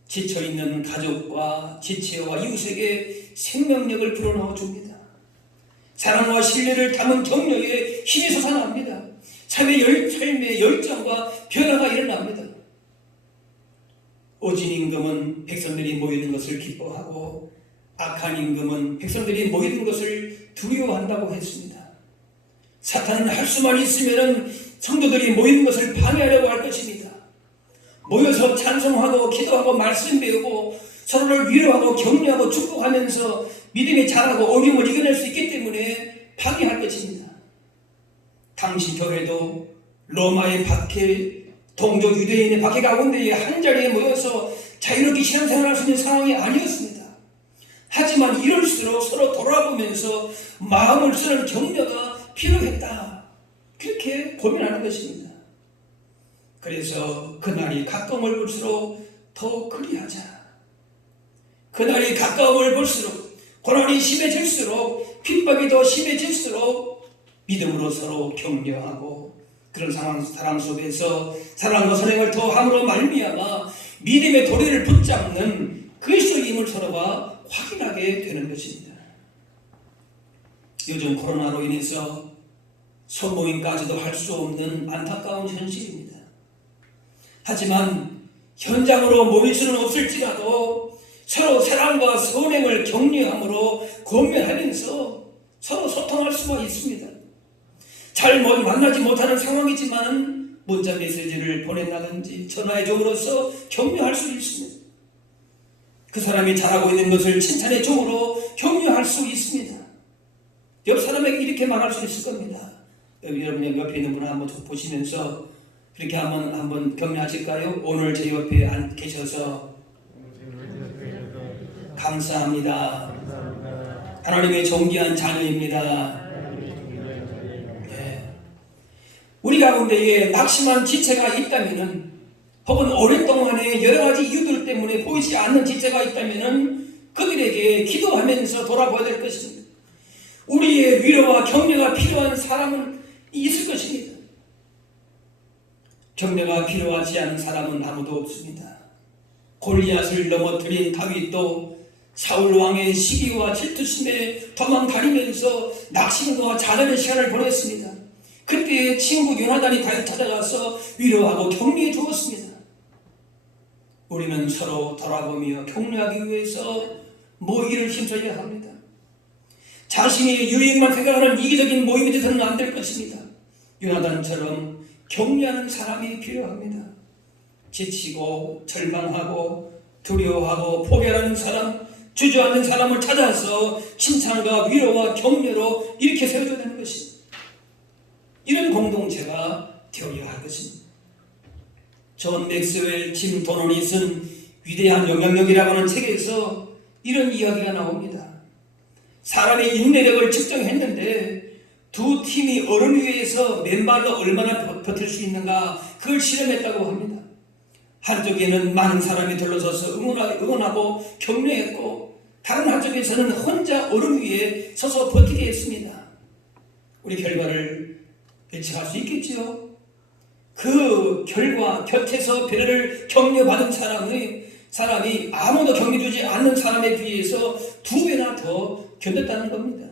지쳐있는 가족과 지체와 이웃에게 생명력을 불어넣어 줍니다. 사랑과 신뢰를 담은 격려에 힘이 솟아납니다. 삶의 열정과 변화가 일어납니다. 오진 임금은 백성들이 모이는 것을 기뻐하고 악한 임금은 백성들이 모이는 것을 두려워한다고 했습니다. 사탄은 할 수만 있으면 성도들이 모이는 것을 방해하려고 할 것입니다. 모여서 찬송하고 기도하고 말씀 배우고 서로를 위로하고 격려하고 축복하면서 믿음이 자라고 어려움을 이겨낼 수 있기 때문에 방해할 것입니다. 당시 교회도 로마의 박해, 동족 유대인의 박해 가운데에 한자리에 모여서 자유롭게 신앙생활할 수 있는 상황이 아니었습니다. 하지만 이럴수록 서로 돌아보면서 마음을 쓰는 격려가 필요했다. 그렇게 고민하는 것입니다. 그래서 그날이 가까움을 볼수록 더욱 그리하자. 그날이 가까움을 볼수록 고난이 심해질수록 핍박이 더 심해질수록 믿음으로 서로 격려하고 그런 사랑 속에서 사랑과 선행을 더함으로 말미암아 믿음의 도리를 붙잡는 그리스도의 힘을 서로가 확인하게 되는 것입니다. 요즘 코로나로 인해서 소모임까지도 할 수 없는 안타까운 현실입니다. 하지만 현장으로 모일 수는 없을지라도 서로 사랑과 선행을 격려함으로 권면하면서 서로 소통할 수가 있습니다. 잘 만나지 못하는 상황이지만 문자 메시지를 보낸다든지 전화해 줌으로써 격려할 수 있습니다. 그 사람이 잘하고 있는 것을 칭찬해 줌으로 격려할 수 있습니다. 옆 사람에게 이렇게 말할 수 있을 겁니다. 여러분 옆에 있는 분을 한번 보시면서 그렇게 한번 격려하실까요? 오늘 제 옆에 안 계셔서 감사합니다. 하나님의 존귀한 자녀입니다. 우리 가운데에 낙심한 지체가 있다면은 혹은 오랫동안에 여러 가지 이유들 때문에 보이지 않는 지체가 있다면은 그들에게 기도하면서 돌아봐야 될 것입니다. 우리의 위로와 격려가 필요한 사람은 있을 것입니다. 격려가 필요하지 않은 사람은 아무도 없습니다. 골리앗을 넘어뜨린 다윗도 사울 왕의 시기와 질투심에 도망다니면서 낙심과 좌절의 시간을 보냈습니다. 그때 친구 요나단이 다윗 찾아가서 위로하고 격려해 주었습니다. 우리는 서로 돌아보며 격려하기 위해서 모이를 힘써야 합니다. 자신이 유익만 생각하는 이기적인 모임이 돼서는 안 될 것입니다. 요나단처럼 격려하는 사람이 필요합니다. 지치고 절망하고 두려워하고 포기하는 사람, 주저앉은 사람을 찾아서 칭찬과 위로와 격려로 이렇게 세워줘야 되는 것입니다. 이런 공동체가 되어야 할 것입니다. 존 맥스웰 짐 도넌이 쓴 위대한 영향력이라고 하는 책에서 이런 이야기가 나옵니다. 사람의 인내력을 측정했는데 두 팀이 얼음 위에서 맨발로 얼마나 버틸 수 있는가 그걸 실험했다고 합니다. 한쪽에는 많은 사람이 둘러서서 응원하고 격려했고 다른 한쪽에서는 혼자 얼음 위에 서서 버티게 했습니다. 우리 결과를 예측할 수 있겠지요. 그 결과 곁에서 배려를 격려받은 사람이 아무도 격려주지 않는 사람에 비해서 2배나 더 견뎠다는 겁니다.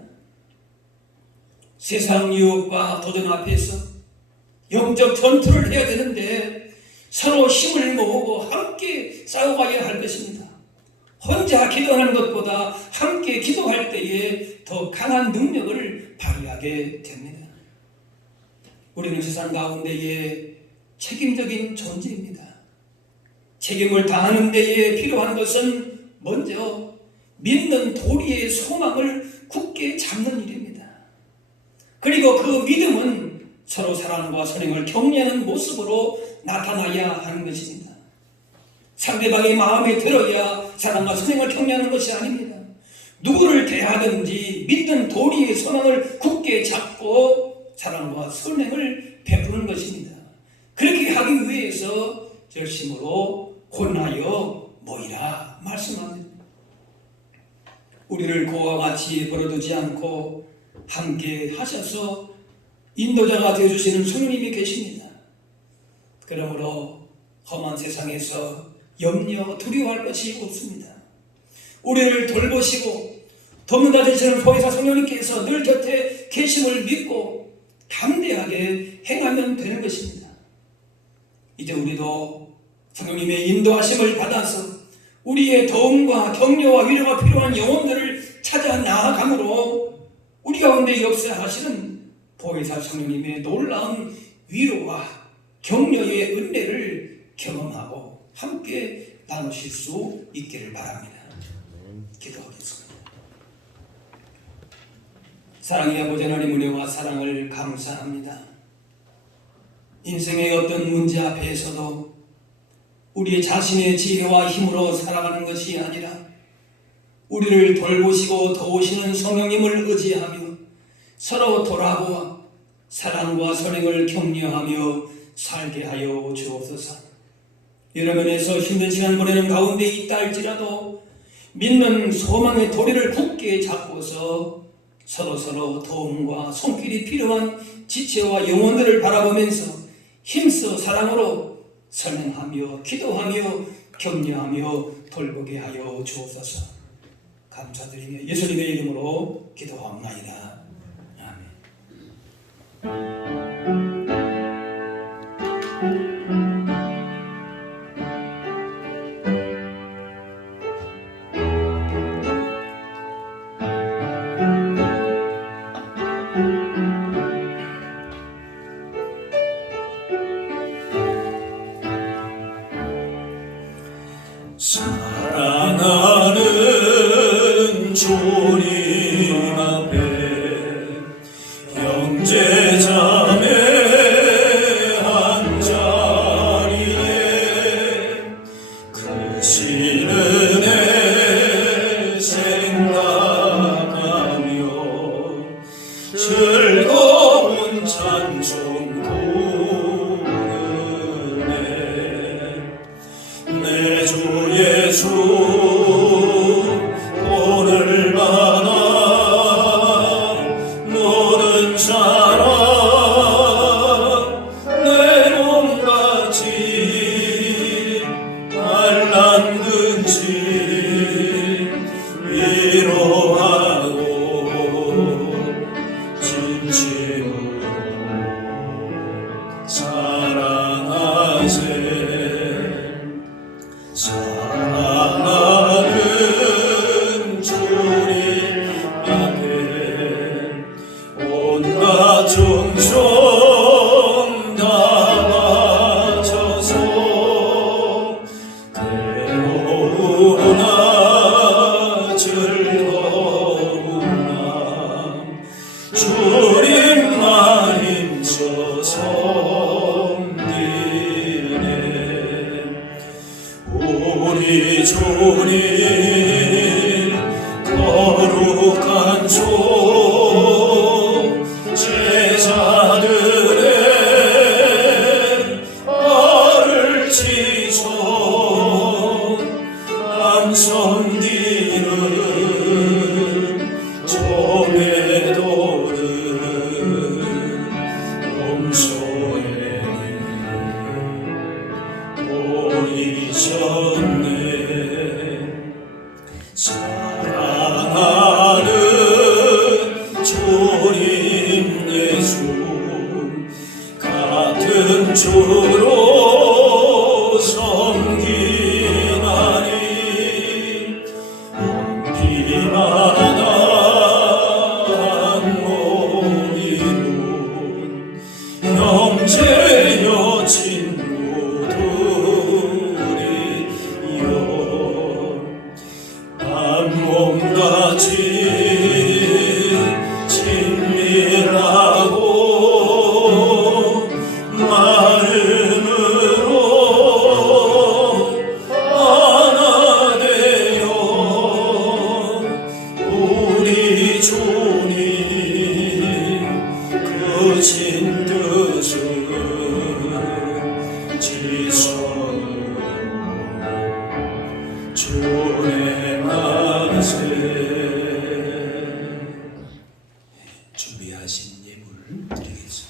세상 유혹과 도전 앞에서 영적 전투를 해야 되는데 서로 힘을 모으고 함께 싸워가야 할 것입니다. 혼자 기도하는 것보다 함께 기도할 때에 더 강한 능력을 발휘하게 됩니다. 우리는 세상 가운데에 책임적인 존재입니다. 책임을 다하는 데에 필요한 것은 먼저 믿는 도리의 소망을 굳게 잡는 일입니다. 그리고 그 믿음은 서로 사랑과 선행을 격려하는 모습으로 나타나야 하는 것입니다. 상대방의 마음에 들어야 사랑과 선행을 격려하는 것이 아닙니다. 누구를 대하든지 믿는 도리의 소망을 굳게 잡고 사랑과 선행을 베푸는 것입니다. 그렇게 하기 위해서 열심으로 권하여 모이라 말씀합니다. 우리를 그와 같이 버려두지 않고 함께 하셔서 인도자가 되어주시는 성령님이 계십니다. 그러므로 험한 세상에서 염려, 두려워할 것이 없습니다. 우리를 돌보시고 돕는다 되시는 보혜사 성령님께서 늘 곁에 계심을 믿고 담대하게 행하면 되는 것입니다. 이제 우리도 성령님의 인도하심을 받아서 우리의 도움과 격려와 위로가 필요한 영혼들을 찾아 나아가므로 우리 가운데 역사하시는 보혜사 성령님의 놀라운 위로와 격려의 은혜를 경험하고 함께 나누실 수 있기를 바랍니다. 기도하겠습니다. 사랑의 아버지 하나님 은혜와 사랑을 감사합니다. 인생의 어떤 문제 앞에서도 우리 자신의 지혜와 힘으로 살아가는 것이 아니라 우리를 돌보시고 도우시는 성령님을 의지하며 서로 돌아보아 사랑과 선행을 격려하며 살게 하여 주옵소서. 여러 면에서 힘든 시간 보내는 가운데 있다 할지라도 믿는 소망의 도리를 굳게 잡고서 서로 도움과 손길이 필요한 지체와 영혼들을 바라보면서 힘써 사랑으로 선행하며 기도하며 격려하며 돌보게 하여 주옵소서. 감사드리며 예수님의 이름으로 기도합나이다. 사랑하는 주님 앞에 형제자매 한 자리에 크신 은혜 생각하며 즐거운 찬송 부르네. 내 주 예수 오늘마다 모든 사랑 내 몸같이 알란근지 위로하고 진심으로 사랑하는 주님 앞에 온갖 정성 다 바쳐서 괴로우나 즐거우나 주님만 힘써 섬기네. 우리 주님 거룩한 종 제자들의 발을 찢어 남 섬기는 종의 도를 용서해 보이셨네. 사랑하는 주님 예수 같은 주로 섬기나니 비만한 몸이룬 형제여 친구들이여 한 몸같이 친밀하고 마음으로 하나 되어 우리 주님 크신 뜻을 지성으로 준행하세. 준비하신 예물 드리겠습니다.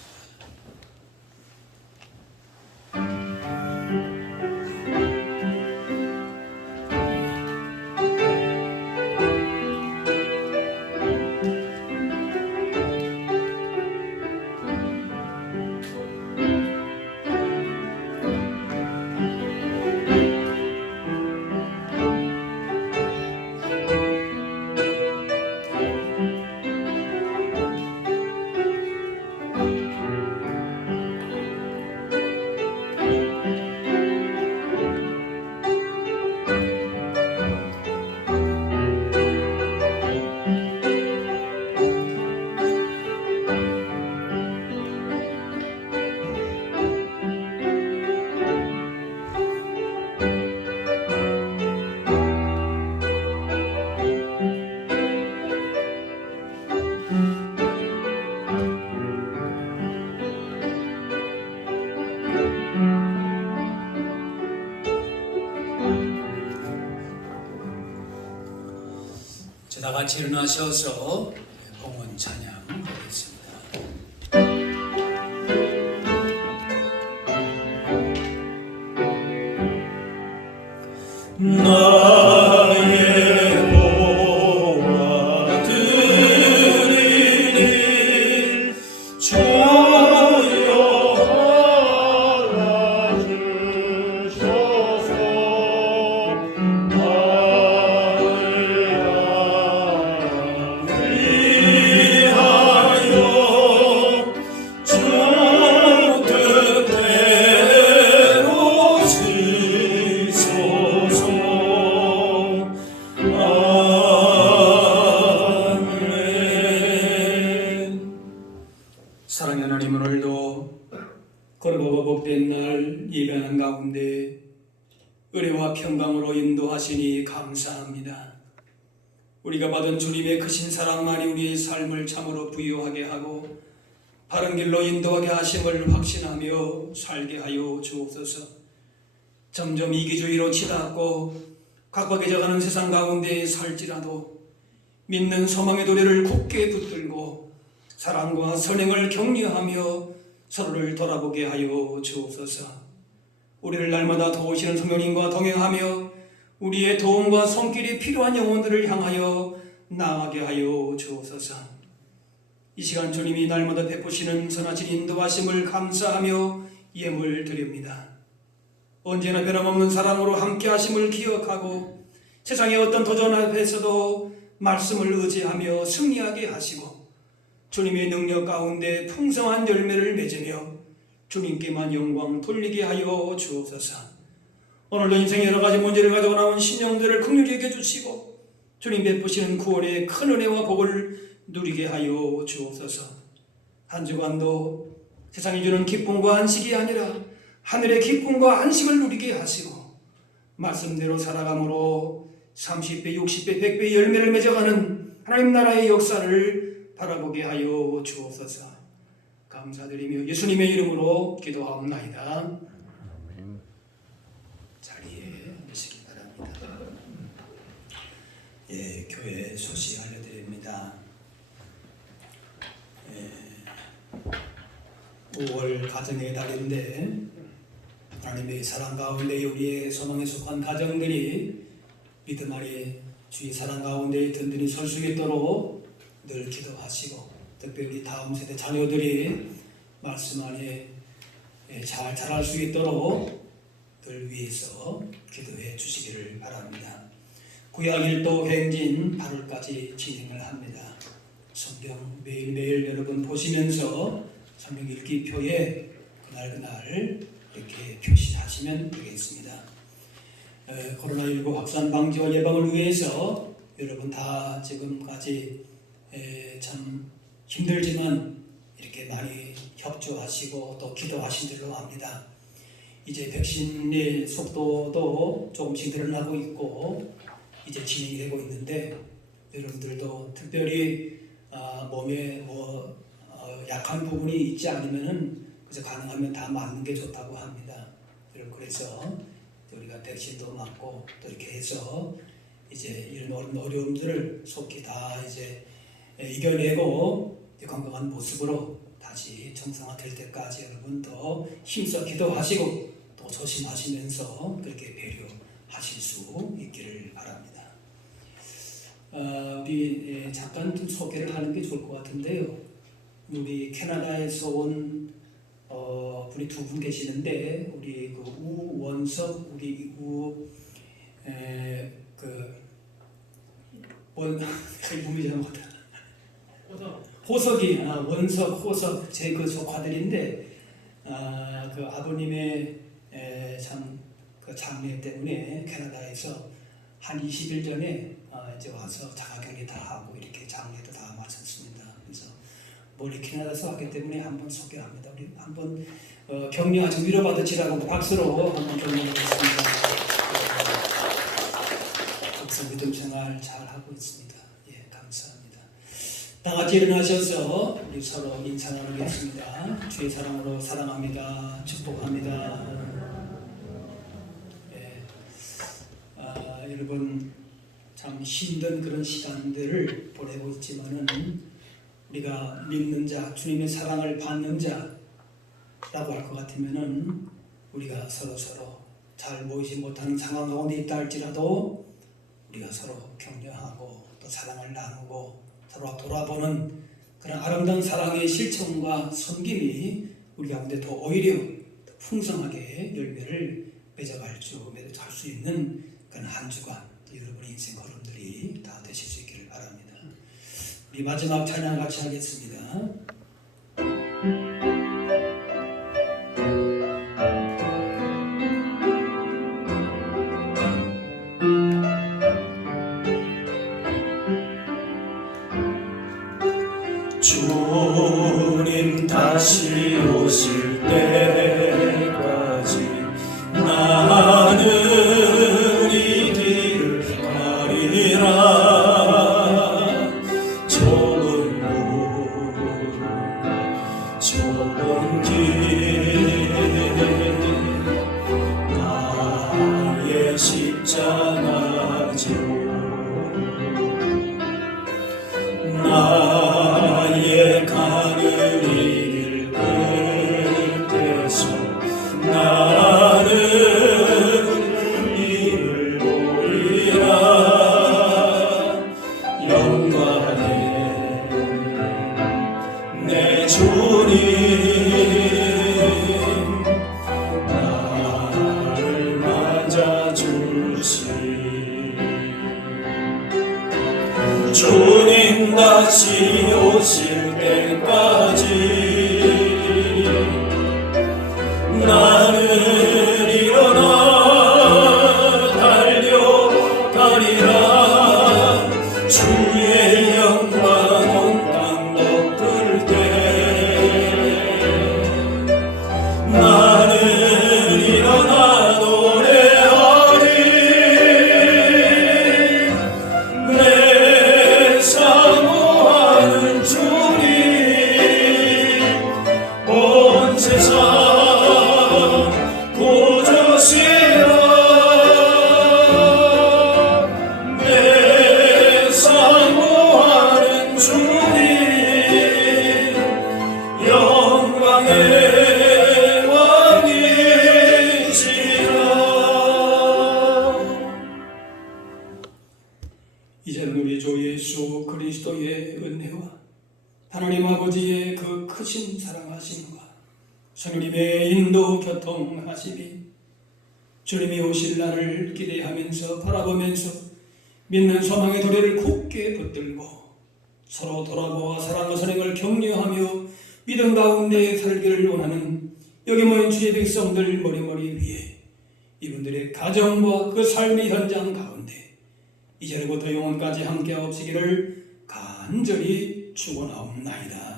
다 같이 일어나셔서 봉헌 찬양하겠습니다. 나의 보화 드리니 주여 알아주셔서 사랑의 하나님, 오늘도 거룩하고 복된 날 예배하는 가운데 은혜와 평강으로 인도하시니 감사합니다. 우리가 받은 주님의 크신 사랑만이 우리의 삶을 참으로 부유하게 하고 바른 길로 인도하게 하심을 확신하며 살게 하여 주옵소서. 점점 이기주의로 치닫고 각박해져가는 세상 가운데 살지라도 믿는 소망의 도래를 굳게 붙들고 사랑과 선행을 격려하며 서로를 돌아보게 하여 주옵소서. 우리를 날마다 도우시는 성령님과 동행하며 우리의 도움과 손길이 필요한 영혼들을 향하여 나아가게 하여 주옵소서. 이 시간 주님이 날마다 베푸시는 선하신 인도하심을 감사하며 예물 드립니다. 언제나 변함없는 사랑으로 함께 하심을 기억하고 세상의 어떤 도전 앞에서도 말씀을 의지하며 승리하게 하시고 주님의 능력 가운데 풍성한 열매를 맺으며 주님께만 영광 돌리게 하여 주옵소서. 오늘도 인생의 여러 가지 문제를 가지고 나온 심령들을 긍휼히 여겨주시고 주님 베푸시는 구원의 큰 은혜와 복을 누리게 하여 주옵소서. 한 주간도 세상이 주는 기쁨과 안식이 아니라 하늘의 기쁨과 안식을 누리게 하시고 말씀대로 살아감으로 30배, 60배, 100배의 열매를 맺어가는 하나님 나라의 역사를 바라보게 하여 주옵소서. 감사드리며 예수님의 이름으로 기도하옵나이다. 아멘. 자리에 앉으시기 바랍니다. 예, 교회 소식 알려드립니다. 5월 가정의 달인데 하나님의 사랑 가운데 우리의 소망에 속한 가정들이 믿음 아래 주의 사랑 가운데 든든히 설 수 있도록 늘 기도하시고 특별히 다음 세대 자녀들이 말씀 안에 잘 자랄 수 있도록 늘 위해서 기도해 주시기를 바랍니다. 구약 1도 행진 8월까지 진행을 합니다. 성경 매일매일 여러분 보시면서 성경 읽기표에 그날 이렇게 표시하시면 되겠습니다. 코로나19 확산 방지와 예방을 위해서 여러분 다 지금까지 참 힘들지만 이렇게 많이 협조하시고 또 기도하신 줄로 압니다. 이제 백신의 속도도 조금씩 늘어나고 있고 이제 진행이 되고 있는데 여러분들도 특별히 몸에 약한 부분이 있지 않으면은 그래서 가능하면 다 맞는 게 좋다고 합니다. 그래서 우리가 백신도 맞고 또 이렇게 해서 이제 이런 어려움들을 속히 다 이제 이겨내고 건강한 모습으로 다시 정상화될 때까지 여러분 더 힘써 기도하시고 또 조심하시면서 그렇게 배려하실 수 있기를 바랍니다. 우리 잠깐 좀 소개를 하는 게 좋을 것 같은데요. 우리 캐나다에서 온 분이 두 분 계시는데 우리 그 우원석 우리 이름이 잘못다. 호석이 원석 호석 제 그 조카들인데 그 아버님의 참 그 장례 때문에 캐나다에서 한 20일 전에 이제 와서 자가격리 다 하고 이렇게 장례도 다 마쳤습니다. 그래서 멀리 캐나다에서 왔기 때문에 한번 소개합니다. 우리 한번 격려하시고 위로받으시라고 박수로 한번 격려하겠습니다. 항상 믿음 생활 잘 하고 있습니다. 예, 감사합니다. 다 같이 일어나셔서 우리 서로 인사 나누겠습니다. 주의 사랑으로 사랑합니다. 축복합니다. 예, 여러분 참 힘든 그런 시간들을 보내고 있지만은 우리가 믿는 자, 주님의 사랑을 받는 자라고 할 것 같으면은 우리가 서로 잘 모이지 못하는 상황 가운데 있다 할지라도 우리가 서로 격려하고 또 사랑을 나누고 서로 돌아보는 그런 아름다운 사랑의 실천과 섬김이 우리 가운데 더 오히려 더 풍성하게 열매를 맺어갈 수 있는 그런 한 주간 여러분의 인생 걸음들이 다 되실 수 있기를 바랍니다. 우리 마지막 찬양 같이 하겠습니다. 주님 다시 오실 때까지 나는 이 길을 가리라. 좁은 주님 다시 오실 때까지 나는 일어나 달려가리라. 주의 영광 온 땅 덮을 때 나는 일어나 노래하리. 내 사모하는 주님 온 세상 고저시라. 내 사모하는 주님 영광의 왕이시라. 이제는 우리 주 예수 그리스도의 은혜와 하나님 아버지의 그 크신 사랑하심과 성령님의 인도 교통하심이 주님이 오실 날을 기대하면서 바라보면서 믿는 소망의 도리를 굳게 붙들고 서로 돌아보아 사랑과 선행을 격려하며 믿음 가운데 살기를 원하는 여기 모인 주의 백성들 머리머리 위에 이분들의 가정과 그 삶의 현장 가운데 이제로부터 영원까지 함께 하옵시기를 간절히 축원하옵나이다.